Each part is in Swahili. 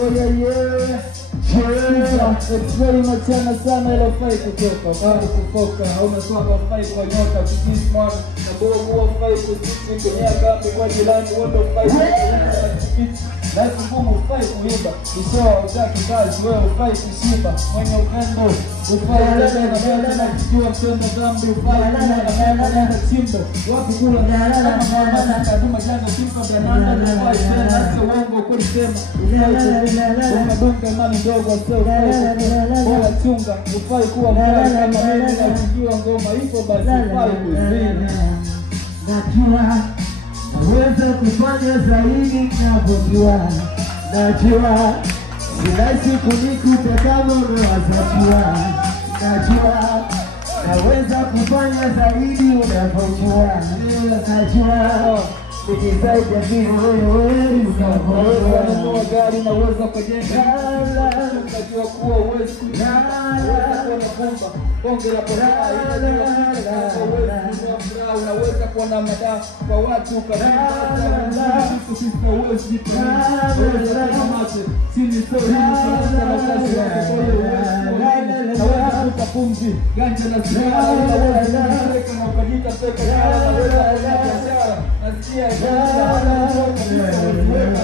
Oh yeah. Explain machana sana ilo fai kutoka kama kufoka hauna swala fai kwa nyota kujismart na bogo fai kusisi kwenye kambi kwa jirani wote fai lazima ngumu fai kuiba ishoa utaki kazi wewe fai kushiba mwenye upendo ufai tena na kujua mtendo dhambi ufai na chimbo wapi kula na kaduma jana simpa banana ufai tena sio uongo kulisema unadunga mali ndogo sio bora chunga ufai kuwa mbaya kama mimi na kujua ngoma ipo basi ufai kuzini najua naweza kufanya zaidi ninavyojua najua sina siku nikuta kama unawazajua najua naweza kufanya zaidi unavyojua najua nikisaidia vile wewe unaweza gari naweza kujenga unajua kuwa uwezi bonge la poraa unaweza kuona mada kwa watu pumzi ganja na sigara na ukajita peka biashara nasikia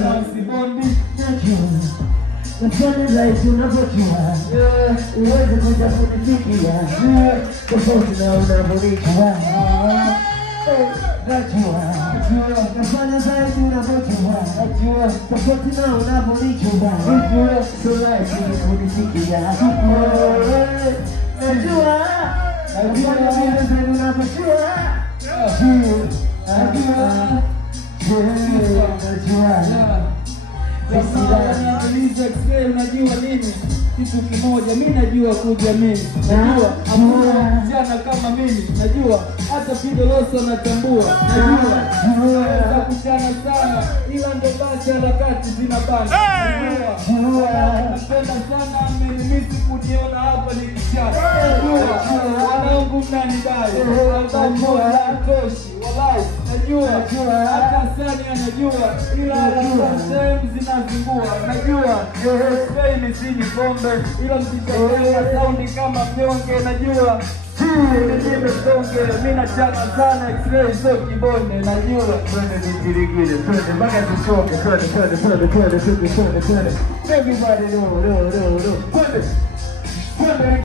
na usibondi nafanya zaidi unavyojua uweze kuja kunifikia tofauti na unavyonijua najua nafanya zaidi unavyojua tofauti na unavyonijua so rahisi kunifikia najua nafanya vile zaidi unavyojua Unajua nini? Kitu kimoja mimi najua kujiamini. Najua hakuna mjana kama mimi. Najua hata Pido Loso natambua. Najua naweza kuchana sana ila ndo basi harakati zinabana. Najua napenda sana mimi kuniona hapa nikichana. Najua wanangu mnanidai. Ambapo hatoshi wallahi. Najua hata Sani anajua ila sehemu zinazungua. Najua Spain sini pombe ila msishaelewa saundi kama mnyonge. Najua nime songe mimi nachana sana X-ray so kibonde. Najua twende nitirigile twende mpaka tuchoke twende everybody no twende